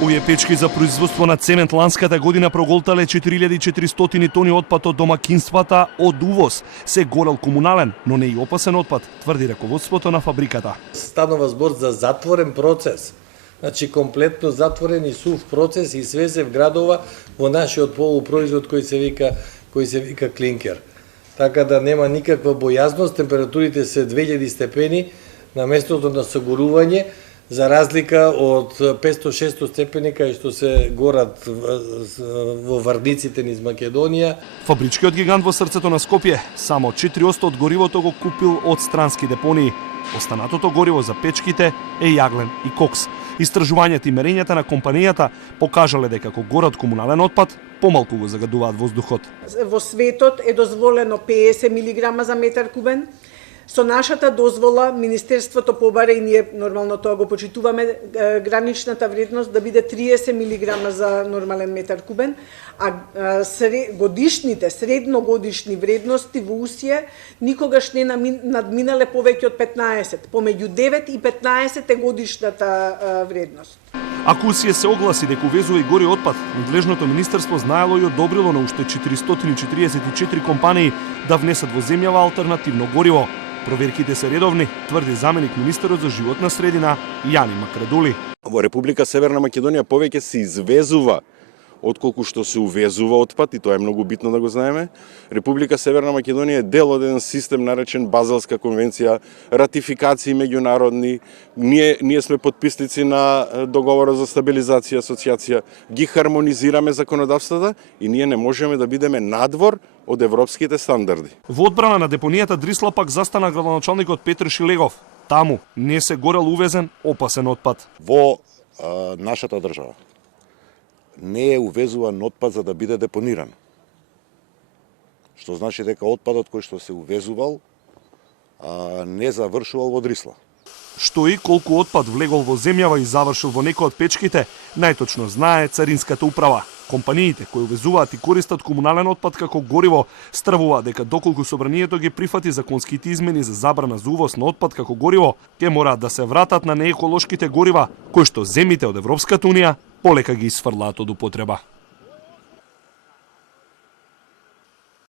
Овие печки за производство на цемент ланската година проголтале 4400 тони отпад од домакинствата од увоз. Се горел комунален, но не и опасен отпад, тврди раководството на фабриката. Станува збор за затворен процес. Значи комплетно затворен и сув процес и све се вградува во нашиот полупроизвод кој се вика клинкер. Така да нема никаква бојазност, температурите се 2000 степени на местото на сагорување, за разлика од 500-600 степени кај што се горат во варниците низ Македонија. Фабричкиот гигант во срцето на Скопје само 4% од горивото го купил од странски депонии. Останатото гориво за печките е јаглен и кокс. Истражувањата и мерењата на компанијата покажале дека кога горат комунален отпад, помалку го загадуваат воздухот. Во светот е дозволено 50 мг за метар кубен. Со нашата дозвола, Министерството побара и ние нормално тоа го почитуваме, граничната вредност да биде 30 мг за нормален метар кубен, а годишните, средногодишни вредности во УСИЕ никогаш не надминале повеќе од 15. Помеѓу 9 и 15 е годишната вредност. Ако УСИЕ се огласи дека увезува и гори отпад, надлежното министерство знаело и одобрило на уште 444 компании да внесат во земјава алтернативно гориво. Проверките се редовни, тврди заменик министерот за животна средина Јани Макрадули. Во Република Северна Македонија повеќе се извезува отколку што се увезува отпад, и тоа е многу битно да го знаеме. Република Северна Македонија е дел од еден систем наречен Базелска конвенција, ратификации меѓународни. Ние сме потписници на договорот за стабилизација и асоциација. Ги хармонизираме законодавствата и ние не можеме да бидеме надвор од европските стандарди. Во одбрана на депонијата Дрисла пак застана градоначалникот Петр Шилегов. Таму не се горел увезен опасен отпад. Во нашата држава не е увезуван отпад за да биде депониран. Што значи дека отпадот кој што се увезувал не завршувал во Дрисла. Што и колку отпад влегол во земјава и завршил во некој од печките, најточно знае Царинската управа. Компаниите кои увезуваат и користат комунален отпад како гориво стравуваат дека доколку собранието ги прифати законските измени за забрана за увоз на отпад како гориво, ќе мораат да се вратат на нееколошките горива, кои што земите од Европската унија полека ги изфрлаат од употреба.